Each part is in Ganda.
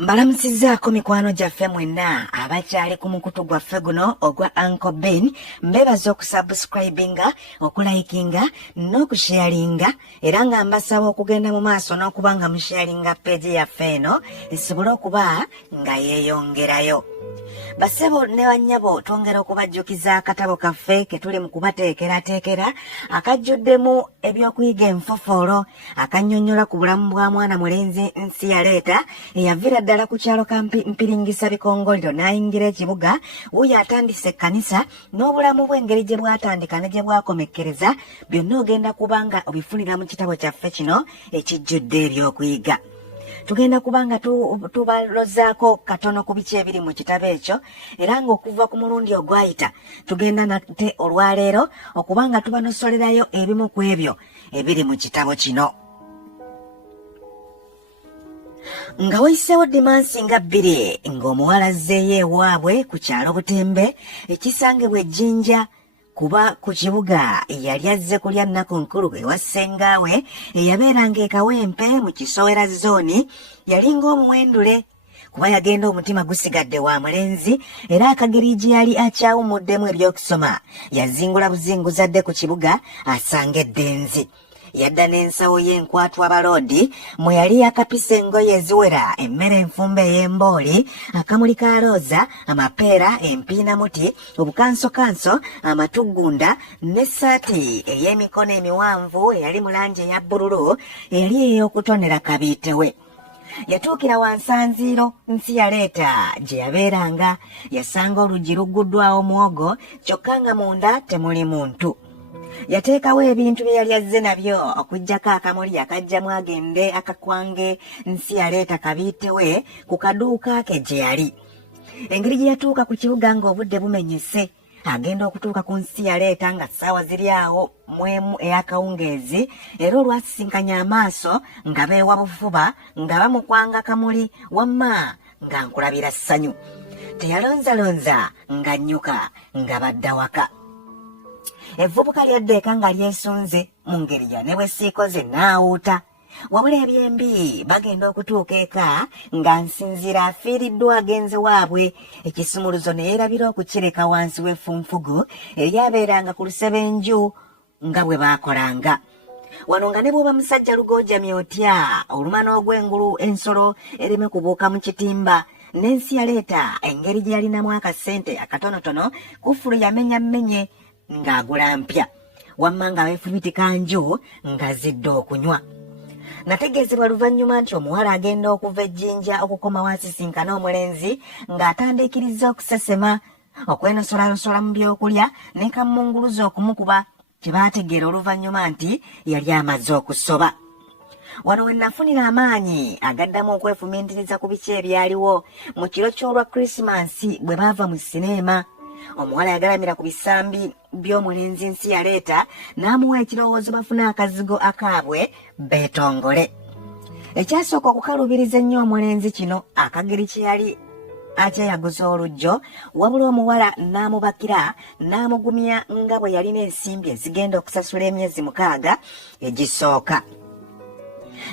Mbalamusizaako mikwano gyaffe mwenna abakyali ku mukutu gwaffe guno ogwa Uncle Ben. Mbebaza okusubscribinga, okulayikinga n'okusharinga era nga mbasaba okugenda mu maaso n'okuba nga musharinga peegi yaffe eno esobole okuba nga yeeyongerayo. Basebo ne bannyabo twongera okubajjukiza akatabo kaffe ke tuli mu kubateekerateekera akajjuddemu ebyokuyiga enfofoolo akannyonnyola ku bulamu bwa mwana mulenzi nsi yaleeta eyaviira ddala ku kyalo ka mpiringisa bikongoliro n'ayingira ekibuga wuyo atandise ekkanisa n'obulamu bw'engeri gye bwatandika ne gye bwakomekkereza byonna ogenda kuba nga obifunira mu kitabo kyaffe kino ekijjudde ebyokuyiga. Tugenda kubanga tubalozaako katono ku biki ebiri mu kitabo ekyo era ng'okuva ku mulundi ogwayita tugenda nate olwaleero okubanga tubanosolerayo ebimu ku ebyo ebiri mu kitabo kino. Nga wayiseewo dimansi nga 2 ng'omuwala azzeeyo ewaabwe ku kyalo Butembe ekisangibwa Ejjinja kuba ku kibuga yali azze kulya nnaku nkulu ewa ssengaawe eyabeeranga ekawempe mu Kisowera zooni yali ng'omuwendule kuba yagenda omutima gusigadde wa mulenzi era akageri gye yali akyawumuddemu ebyokusoma yazingula buzinguza dde ku kibuga asanga eddenzi. Yadda n'ensawo y'enkwatwa abaloodi mwe yali yakapisa engoye eziwera emmere enfumba ey'embooli akamuli ka rooza amapeera empiinamuti obukansokanso amatuggunda n'essaati ey'emikono emiwanvu eyali mu langi eya bbululu eyali ey'okutonera kabiitewe. Yatuukira wansanziiro nsi yaleeta gye yabeeranga yasanga oluggi lugguddwawo muwogo kyokka nga munda temuli muntu. Yateekawo ebintu bye yali azze nabyo okuggyako akamuli akajjamu agende akakwange nsi yaleeta kabiitewe ku kaduuka ke gye yali. Engeri gye yatuuka ku kibuga ng'obudde bumenyese agenda okutuuka ku nsi yaleeta nga ssaawa ziri awo mwemu ey'akawungeezi era olwasisinkanya amaaso nga beewa bufuba nga bamukwanga kamuli wamma nga nkulabira ssanyu. Teyalonzalonza nga nnyuka nga badda waka. Evvubuka lyaddeeka nga lyesunze mu ngeri ya ne bwe siikoze naawuuta wabula ebyembi bagenda okutuuka eka nga nsinziira afiiriddwa agenze waabwe ekisumuluzo ne yeerabira okukireka wansi w'effunfugu eryabeeranga ku lusebenju nga bwe baakolanga. Wano nga ne bw'oba musajja lugoojamye otya oluma n'ogw'engulu ensolo ereme kubuuka mu kitimba n'ensi yaleeta engeri gye yalinamu akasente akatonotono kufulu yamenyammenye ng'agula mpya wamma nga weefubitika nju nga zidde okunywa. Nategeezebwa luvannyuma nti omuwala agenda okuva Ejjinja okukoma wasisinkana omulenzi ng'atandiikiriza okusesema okwenosolaanosola mu byokulya ne kammunguluza okumukuba kye baategeera oluvannyuma nti yali amaze okusoba. Wano we nafunira amaanyi agaddamu okwefumiitiriza ku biki ebyaliwo mu kiro ky'olwa Krisimansi bwe baava mu sineema. Omuwala yagalamira ku bisambi by'omulenzi nsi yaleeta n'amuwa ekirowoozo bafune akazigo akaabwe beetongole. Ekyasooka okukalubiriza ennyo omulenzi kino akageri kye yali akyeyaguza olujjo wabula omuwala n'amubakira n'amugumya nga bwe yalina ensimbi ezigenda okusasula emyezi 6 egisooka.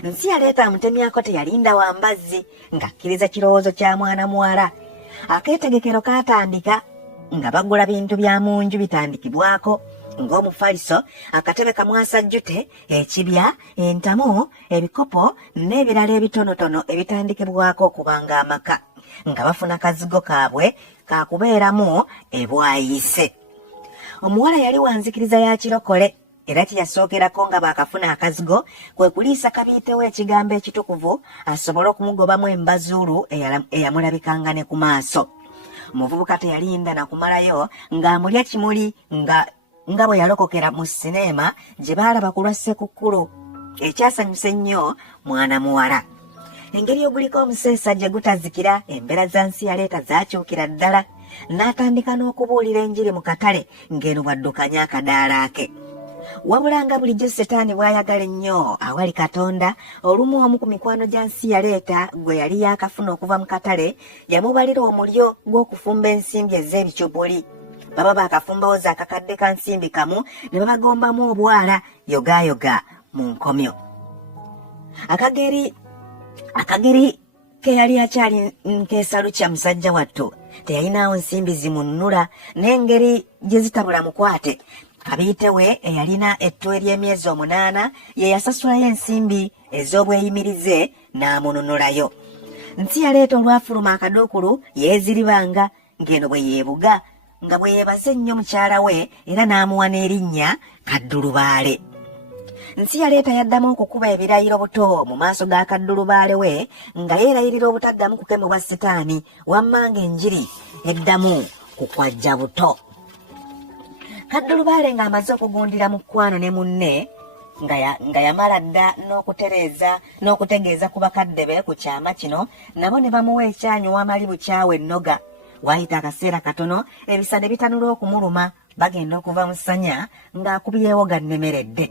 Nsi yaleeta amutemyako teyalinda wambazzi ng'akkiriza kirowoozo kya mwana muwala. Akeetegekero kaatandika nga bagula bintu bya mu nju bitandikibwako ng'omufaliso akatebe kamwasajjute ekibya entamu ebikopo n'ebirala ebitonotono ebitandikibwako okubanga amaka nga bafuna kazigo kaabwe kakubeeramu ebwayise. Omuwala yali wanzikiriza ya kirokole era kyeyasookerako nga baakafuna akazigo kwe kuliisa kabiitewo ekigambo ekitukuvu asobole okumugobamu embazuulu eyamulabikanga ne ku maaso. Omuvubuka teyalinda na kumalayo ng'amulya kimuli nga bwe yalokokera mu sineema gye baalaba ku lwa Ssekukkulu. Ekyasanyusa ennyo mwana muwala engeri oguliko omuseesa gye gutazikira embeera za nsi yaleeta zaakyukira ddala n'atandika n'okubuulira enjiri mu katale ng'eno bwaddukanya akadaala ke. Wabula nga bulijjo Setaani bw'ayagala ennyo awali Katonda olumu omu ku mikwano gya nsi yaleeta gwe yali yaakafuna okuva mu katale yamubalira omulyo gw'okufumba ensimbi ez'ebikyoboli. Baba baakafumbawo za kakadde ka nsimbi kamu ne babagombamu obwala yogaayoga mu nkomyo. Akageri ke yali akyali nkeesalu kya musajja wattu teyalinawo nsimbi zimunnula n'engeri gye zitabula mukwate. Kabiite we eyalina ettu ery'emyezi 8 ye yasasulayo ensimbi ez'obweyimirize n'amununulayo. Nsi yaleeta olwafuluma akaduukulu yeeziribanga ng'eno bwe yeebuga nga bwe yeebaze nnyo mukyala we era n'amuwa n'erinnya Kaddulubaale. Nsi yaleeta yaddamu okukuba ebirayiro buto mu maaso ga Kaddulubaale we nga yeerayirira obutaddamu kukemebwa setaani wamma ng'enjiri eddamu kukwajja buto. Kaddulubaale ng'amaze okugundira mu kkwano ne munne nga yamala dda n'okutegeeza ku bakadde be ku kyama kino, nabo ne bamuwa ekyanyu wamali bukyawe ennoga. Waayita akaseera katono ebisa ne bitanula okumuluma bagenda okuva mu ssanya ng'akubyewo gannemeredde.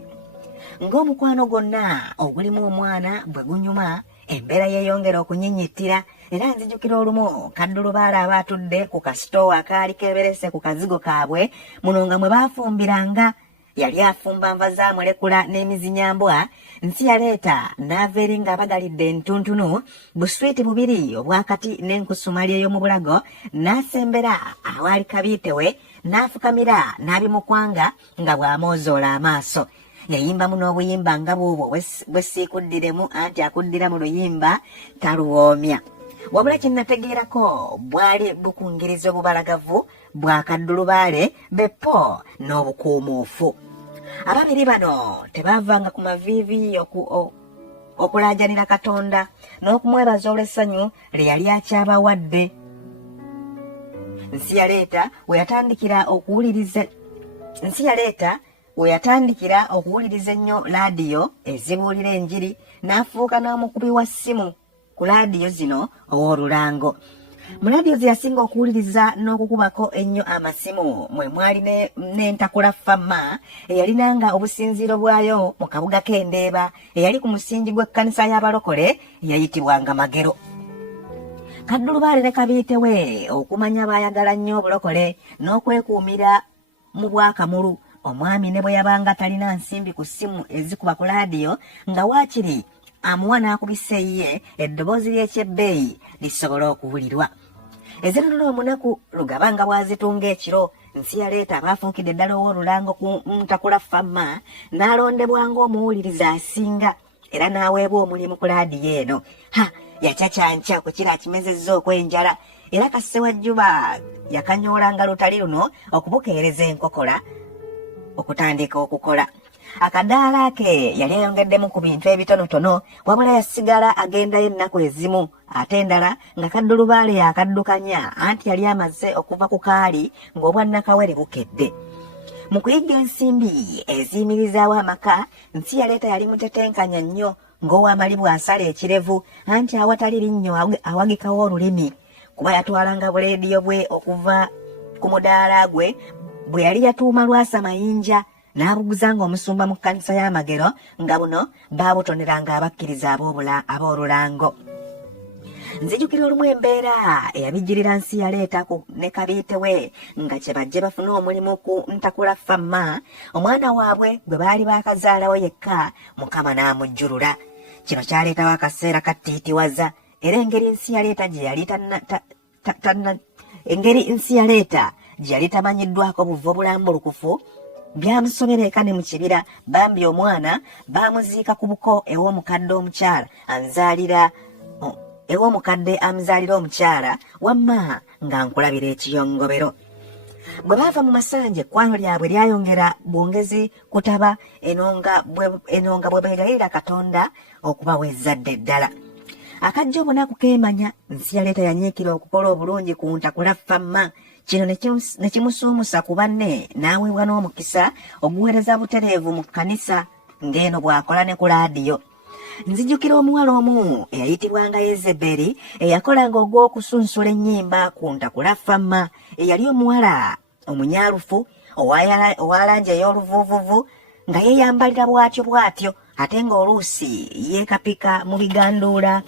Ng'omukwano gwonna ogulimu omwana bwe gunyuma embeera yeeyongera okunyinyittira era nzijukira olumu Kaddulubaale aba atudde ku kasitoowa akaali keeberese ku kazigo kaabwe muno nga mwe baafumbiranga. Yali afumba nva zaamulekula n'emizinyambwa. Nsi yaleeta n'ava eri ng'abagalidde entuntunu buswiti bubiri obwakati n'enkusumali ey'omu bulago n'asembera awaali Kabiite we n'afukamira n'abimukwanga nga bw'amoozoola amaaso. Yayimbamu n'obuyimba nga buubwo bwe siikuddiremu anti akuddira mu luyimba taluwoomya. Wabula kye nategeerako bwali bukungiriza obubalagavu bwa Kaddulubaale beppo n'obukuumuufu. Ababiri bano tebaavanga ku maviivi okulaajanira Katonda n'okumwebaza olw'essanyu lye yali akyabawadde. Nsi yaleeta we yatandikira okuwuliriza ennyo laadiyo ezibuulira enjiri n'afuuka n'omukubi wa ssimu ku laadiyo zino ow'olulango. Mu laadiyo ze yasinga okuwuliriza n'okukubako ennyo amasimu mwe mwali n'entakula famma eyalinanga obusinziiro bwayo mu kabuga k'Endeeba eyali ku musingi gw'ekkanisa y'abalokole eyayitibwanga Magero. Kaddulubaale ne Kabiite we okumanya baayagala nnyo obulokole n'okwekuumira mu Bwakamulu. Omwami ne bwe yabanga talina nsimbi ku ssimu ezikuba ku laadiyo nga waakiri amuwa n'akubisa ye eddoboozi ly'ekyebbeeyi lisobola okuwulirwa. Ezirulula omunaku lugabanga bwazitunga ekiro. Nsi yaleeta abaafuukidde ddala ow'olulango ku ntakula famma n'alondebwa ng'omuwuliriza asinga era n'aweebwa omulimu ku laadiyo eno. Yakyankya ku kiro akimezezza okwenjala era Kassewajjuba yakanyoolanga lutali luno okubukeereza enkokola okutandika okukola. Akadaala ke yali ayongeddemu ku bintu ebitonotono wabula yasigala agendayo ennaku ezimu ate endala nga Kaddulubaale yakaddukanya anti yali amaze okuva ku kaali ng'obwannakawere bukedde. Mu kuyigga ensimbi eziyimirizaawo amaka, Nsi yaleeta yali mutetenkanya nnyo ng'owamali bw'asala ekirevu anti awatali linnyo awagikawo olulimi kuba yatwalanga buleediyo bwe okuva ku mudaala gwe bwe yali yatuuma Lwasa Mayinja n'abuguza ng'omusumba mu kkanisa y'Amagero nga buno baabutoneranga abakkiriza ab'olulango. Nzijukira olumu embeera eyabijjirira Nsi yaleeta ne Kabiite we nga kye bajje bafune omulimu ku ntakula famma omwana waabwe gwe baali baakazaalawo yekka Mukama n'amujjulula. Kino kyaleetawo akaseera kattiitiwaza era engeri Nsi yaleeta gye yali tamanyiddwako buvo bulambulukufu byamusobera eka ne mu kibira bambi omwana baamuziika ku buko ew'omukadde amuzaalira omukyala wamma nga nkulabira ekiyongobero. Bwe baava mu masanja ekkwano lyabwe lyayongera bwongezi kutaba eno nga bwe beegayirira Katonda okubawa ezzadde ddala. Akajja obunaku keemanya Nsi yaleeta yanyiikira okukola obulungi ku ntakula famma. Kino ne kimusuumusa ku banne n'aweebwa n'omukisa oguweereza butereevu mu kkanisa ng'eno bw'akola ne ku laadiyo. Nzijukira omuwala omu eyayitibwanga Yezeberi eyakolanga ogw'okusunsula ennyimba ku ntakula famma eyali omuwala omunyaalufu owa langi ey'oluvuuvuvu nga yeeyambalira bw'atyo ate ng'oluusi yeekapika mu biganduula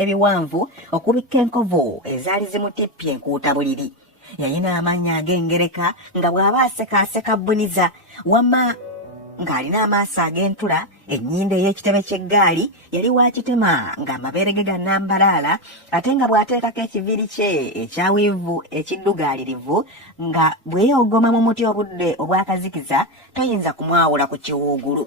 ebiwanvu okubikka enkovu ezaali zimutippye enkuuta buliri. Yalina amannya ag'engereka nga bw'aba aseka buniza wamma ng'alina amaaso ag'entula, ennyindo ey'ekitebe ky'eggaali yali waakitema ng'amabeere ge gannambalaala, ate nga bw'ateekako ekiviiri kye ekyawiivu ekiddugaalirivu nga bweyogoma mu muti obudde obwakazikiza toyinza kumwawula ku kiwuugulu.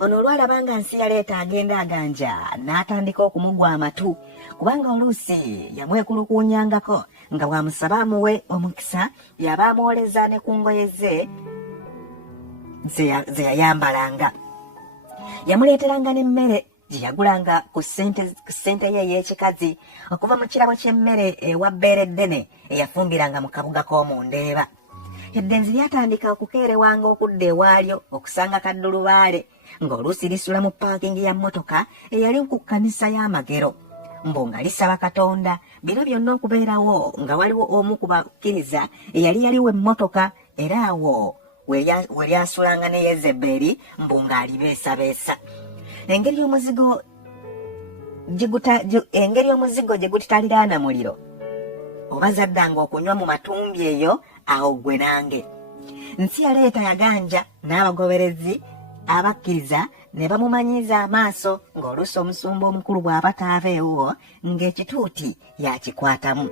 Ono olwalaba nga nsi yaleeta agenda aganja n'atandika okumugwa amatu, kubanga oluusi yamwekulukuunyangako nga bw'amusaba amuwe omukisa yaba amwoleza ne ku ngoye ze yayambalanga. Yamuleeteranga n'emmere gye yagulanga ku ssente ye ey'ekikazi okuva mu kirabo ky'emmere ewa bbeere ddene eyafumbiranga mu kabuga k'omundeeba. Eddenzi lyatandika okukeerewanga okudda ewaalyo okusanga kaddulubaale ng'oluusi lisula mu paakingi ya mmotoka eyali ku kkanisa y'Amagero. Mbu nga lisaba Katonda bino byonna okubeerawo nga waliwo omu ku bakkiriza eyali yaliwo emmotoka era awo we lyasulanga ne Yezeberi mbu ng'alibeesabeesa. Engeri omuzigo gye gutitaliraana muliro oba zaddanga okunywa mu matumbi eyo, awo gwe nange. Nsi yaleeta yaganja n'abagoberezi abakkiriza ne bamumanyiza amaaso ng'oluusi omusumba omukulu bw'aba taabeewo ng'ekituuti yakikwatamu.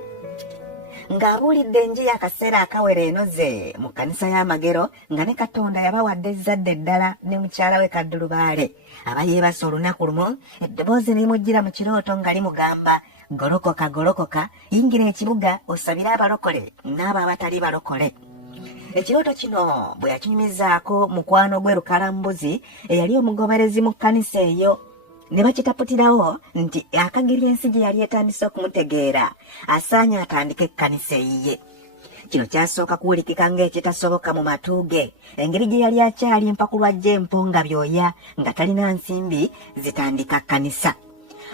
Ng'abuulidde enjeya akaseera akawera enoze mu kkanisa y'Amagero nga ne Katonda yabawadde ezzadde ddala ne mukyala we Kaddulubaale abayeebasa olunaku lumu, eddoboozi ne limujjira mu kirooto nga limugamba, golokoka golokoka, yingira ekibuga osabire abalokole n'abo abatali balokole. Ekirooto kino bwe yakinyumizaako mukwano gwe Lukalambuzi eyali omugoberezi mu kkanisa eyo, ne bakitaputirawo nti akagiri ensi gye yali etandise okumutegeera asaanye atandike ekkanisa eyiye. Kino kyasooka kuwulikika ng'ekitasoboka mu matu ge, engeri gye yali akyali mpaku lwa jjempo nga byoya nga talina nsimbi zitandika kkanisa.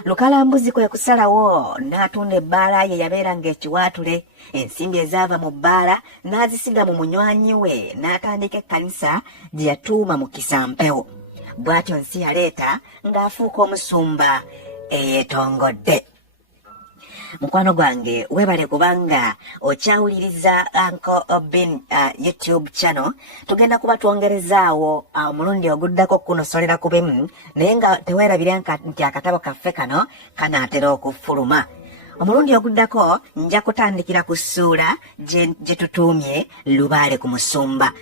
Lukalambuzi kwe kusalawo n'atunda ebbaala ye yabeeranga ekiwaatule, ensimbi ezaava mu bbaala n'azisiga mu munywanyi we n'atandika ekkanisa gye yatuuma mu Kisampewo. Bw'atyo nsi yaleeta ng'afuuka omusumba eyeetongodde. Mukwano gwange webale kubanga okyawuliriza Uncle Obin YouTube channel. Tugenda kuba twongerezaawo omulundi oguddako kunosolera ku bimu, naye nga teweerabira nti akatabo kaffe kano kanaatera okufuluma. Omulundi oguddako nja kutandikira ku ssuula gye tutuumye Lubaale ku Musumba.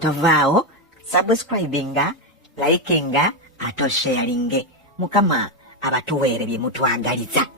Tovaawo, subscribinga, likinga, ate sharinge. Mukama abatuweere bye mutwagaliza.